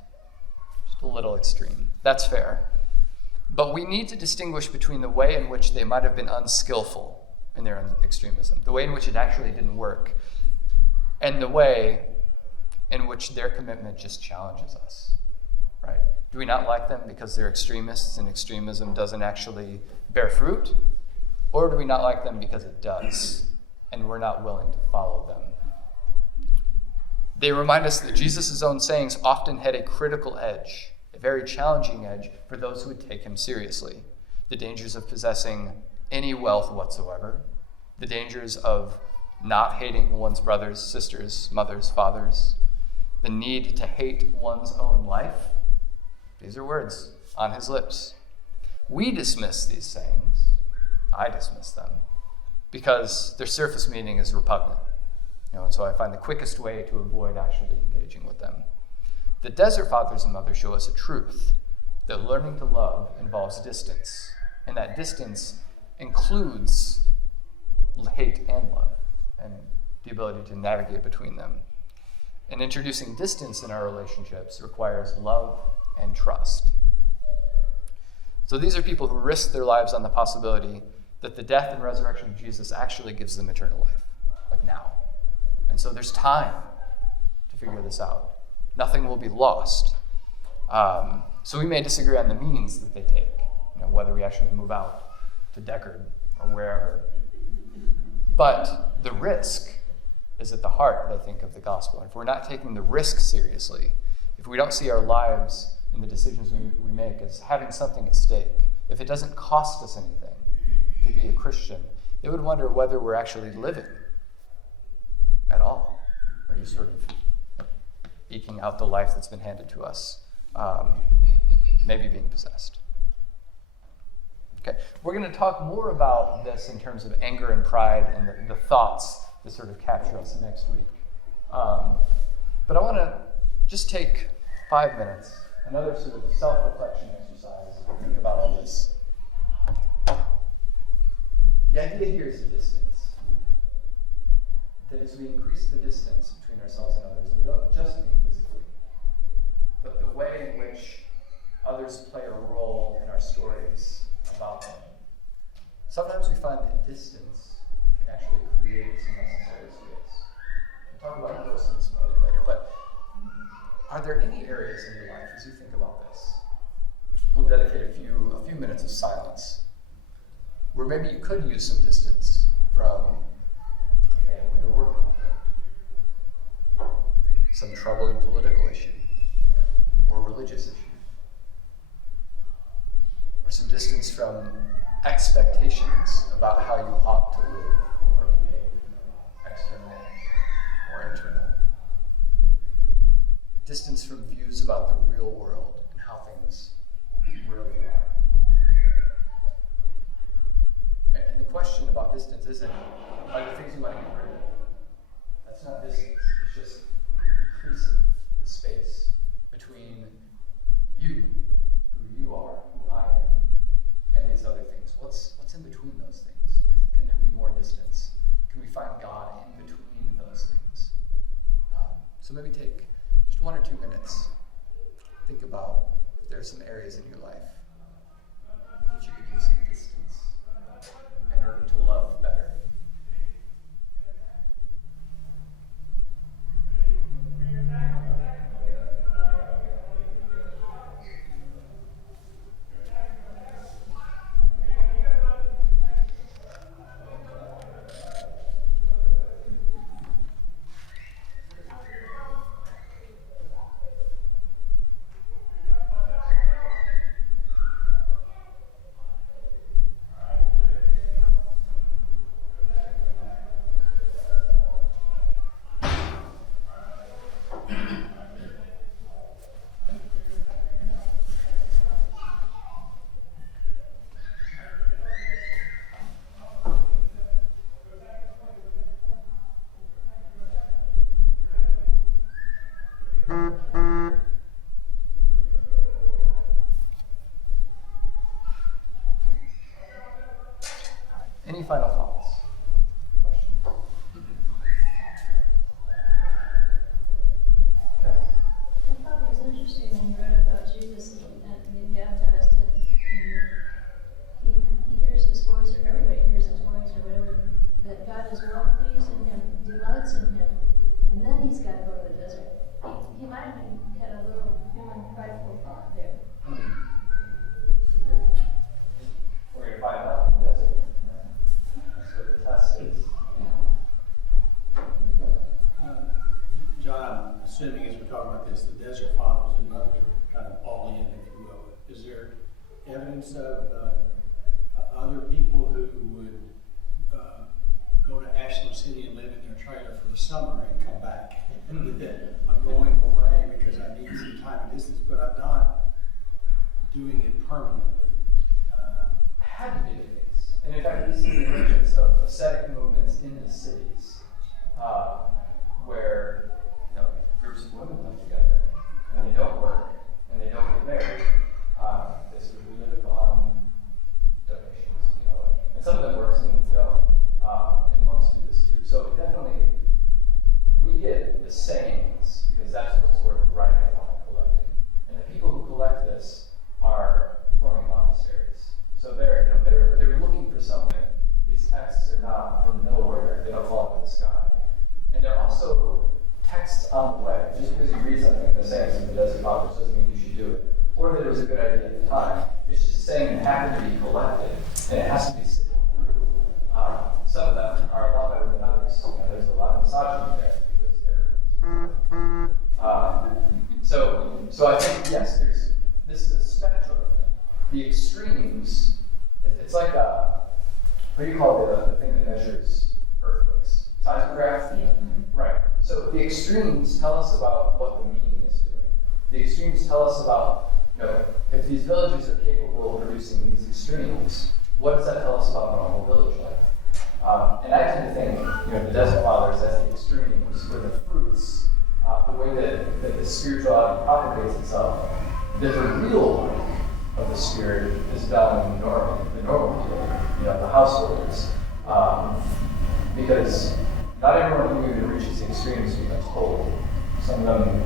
Just a little extreme. That's fair. But we need to distinguish between the way in which they might have been unskillful in their extremism, the way in which it actually didn't work, and the way in which their commitment just challenges us, right? Do we not like them because they're extremists and extremism doesn't actually bear fruit? Or do we not like them because it does, and we're not willing to follow them? They remind us that Jesus' own sayings often had a critical edge, a very challenging edge for those who would take him seriously. The dangers of possessing any wealth whatsoever, the dangers of not hating one's brothers, sisters, mothers, fathers, the need to hate one's own life. These are words on his lips. We dismiss these sayings. I dismiss them because their surface meaning is repugnant. And so I find the quickest way to avoid actually engaging with them. The Desert Fathers and Mothers show us a truth that learning to love involves distance, and that distance includes hate and love, and the ability to navigate between them. And introducing distance in our relationships requires love and trust. So these are people who risk their lives on the possibility that the death and resurrection of Jesus actually gives them eternal life, like now. And so there's time to figure this out. Nothing will be lost. So we may disagree on the means that they take, whether we actually move out to Deckard or wherever. But the risk is at the heart, I think, of the gospel. And if we're not taking the risk seriously, if we don't see our lives and the decisions we make as having something at stake, if it doesn't cost us anything to be a Christian, they would wonder whether we're actually living at all, or just sort of eking out the life that's been handed to us, maybe being possessed. Okay, we're going to talk more about this in terms of anger and pride and the thoughts that sort of capture us next week. But I want to just take 5 minutes, another sort of self-reflection exercise, to think about all this. The idea here is distance. That as we increase the distance between ourselves and others, we don't just mean physically, but the way in which others play a role in our stories about them. Sometimes we find that distance can actually create some necessary space. We'll talk about closeness more later, but are there any areas in your life as you think about this? We'll dedicate a few minutes of silence where maybe you could use some distance from a family or work conflict, some troubling political issue or religious issue, or some distance from expectations about how you ought to live or behave, external or internal. Distance from views about the real world and how things really are. And the question about distance isn't, are there things you want to get rid of? That's not distance. It's just increasing the space between you, who you are, who I am, and these other things. What's in between those things? Can there be more distance? Can we find God in between those things? So maybe take just 1 or 2 minutes. Think about if there are some areas in your life that you could use some distance in order to love better. Any final thoughts? Questions? Yeah. I thought it was interesting when you read about Jesus and being baptized, and he hears his voice, or everybody hears his voice, or whatever, that God is well pleased in him, delights in him, and then he's got to go to the desert. He might have had a little human prideful thought there. We're going to find out in the desert. the summer and come back. And that I'm going away because I need some time and distance, but I'm not doing it permanently. Had to be the case. And in fact, we see the emergence of ascetic movements in the cities where groups of women live together and they don't work and they don't get married. They sort of live on donations, and some of them work, some of them don't. And monks do this too. So it definitely, we get the sayings because that's what's worth writing about and collecting. And the people who collect this are forming monasteries. So they're looking for something. These texts are not from nowhere. They don't fall out of the sky. And they're also texts on the way. Just because you read something in the sayings of the Desert Fathers doesn't mean you should do it. Or that it was a good idea at the time. It's just a saying that happened to be collected. And it has to be sifted through. Some of them are a lot better than others. There's a lot of misogyny there because they're so I think, yes, this is a spectrum of things. The extremes, it's like what do you call the thing that measures earthquakes? Seismograph? Yeah. Right. So the extremes tell us about what the meaning is doing. The extremes tell us about, if these villages are capable of producing these extremes, what does that tell us about normal village life? And I tend to think, the Desert Fathers as the extremes, or the fruits, the way that the spirituality propagates itself, that the real work of the Spirit is done in the normal people, the householders. Because not everyone who even reaches the extremes becomes holy. Some of them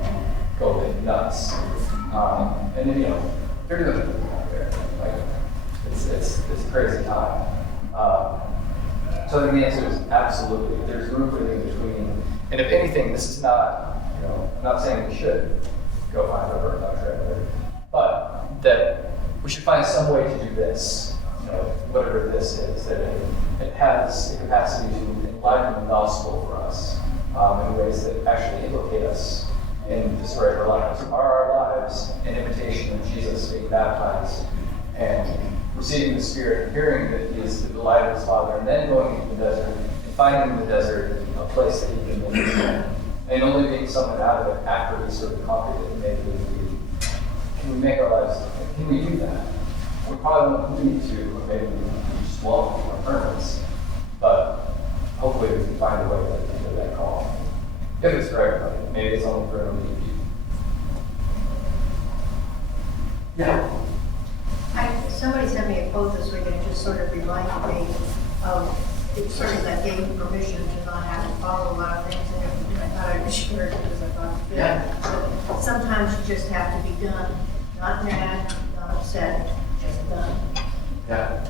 go a bit nuts. And then, 30 of them out there. Like, it's a crazy time. So I think the answer is absolutely. There's room for the in-between. And if anything, this is not, I'm not saying we should go find a bird trailer, but that we should find some way to do this, whatever this is, that it has the capacity to enliven the gospel for us in ways that actually implicate us in the story of our lives. Are our lives an imitation of Jesus being baptized and receiving the Spirit, hearing that He is the delight of His Father, and then going into the desert and finding in the desert a place that He can make His own, and only being something out of it after we sort of conquered it and made it. Can we make our lives? Can we do that? We probably won't need to, or maybe we just won't on purpose. But hopefully we can find a way to do that call. If it's for everybody, maybe it's only for a few people. Yeah. Somebody sent me a quote this week and it just sort of reminded me of, it sort of that gave me permission to not have to follow a lot of things, and I thought I'd share it because I thought, but sometimes you just have to be done, not mad, not upset, just done. Yeah,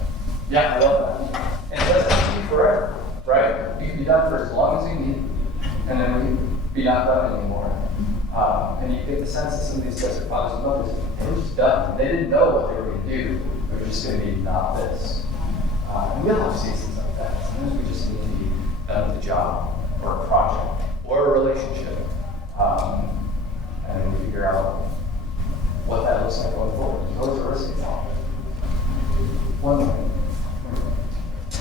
I love that. And it doesn't have to be forever, right? You can be done for as long as you need, and then we can be not done anymore. And you get the sense that some of these Desert Fathers and mothers, they were just done. They didn't know what they were going to do. They were just going to be not this. And we all have seasons like that. Sometimes we just need to be done with a job, or a project, or a relationship. And we figure out what that looks like going forward. Those are risky. One thing.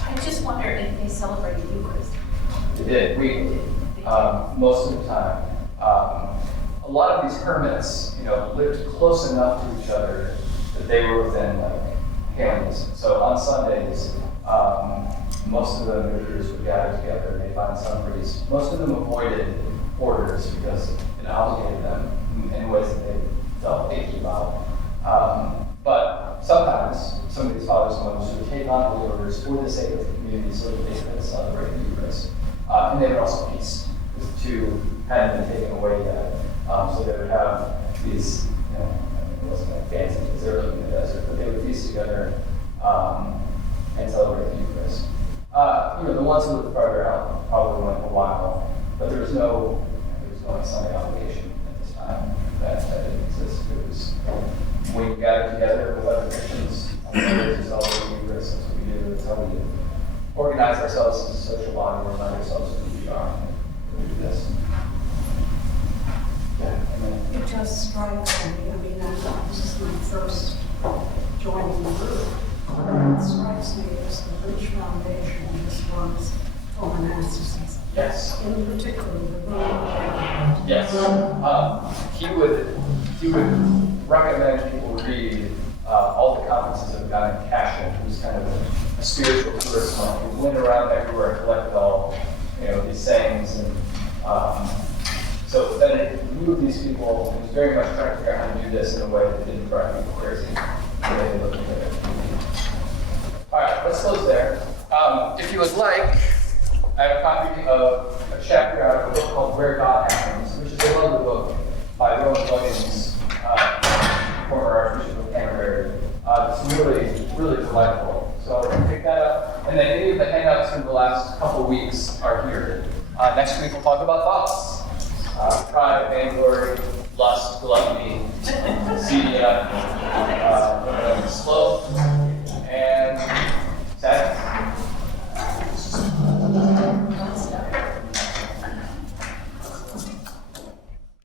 I just wonder if they celebrated Eucharist. They did. We most of the time. A lot of these hermits, lived close enough to each other that they were within hands. So on Sundays, most of the villagers would gather together and they'd find some priests. Most of them avoided orders because it obligated them in ways that they felt icky about. But sometimes some of these fathers and mothers would take on the orders for the sake of the community so that they could celebrate the Eucharist. And they would also feast. The two hadn't been taken away yet. So they would have these, it wasn't like fancy because they were living in the desert, but they would feast together and celebrate the Eucharist. The ones who lived farther out probably went a while, but there was no like Sunday obligation at this time that didn't exist. It was when we gathered together with other Christians on Sundays to celebrate the Eucharist. That's what we do. That's how we organize ourselves as a social body, remind ourselves who we are. We do this. It just strikes me, this is my first joining the group. It strikes me as the rich foundation this was Oh, monasticism. Yes. In particular, the Roman. Yes. He would recommend people read all the conferences of God in Cashin, who's kind of a spiritual person. He went around everywhere and collected all, these sayings, and so then he moved these people. He was very much trying to figure out how to do this in a way that didn't drive people crazy. The way they looked at it. All right, let's close there. If you would like, I have a copy of a chapter out of a book called Where God Happens, which is a lovely book by Rowan Williams, former Archbishop of Canterbury. It's really, really delightful. So pick that up. And then any of the hangouts from the last couple weeks are here. Next week we'll talk about thoughts. Pride, vainglory, lust, gluttony, acedia, sloth,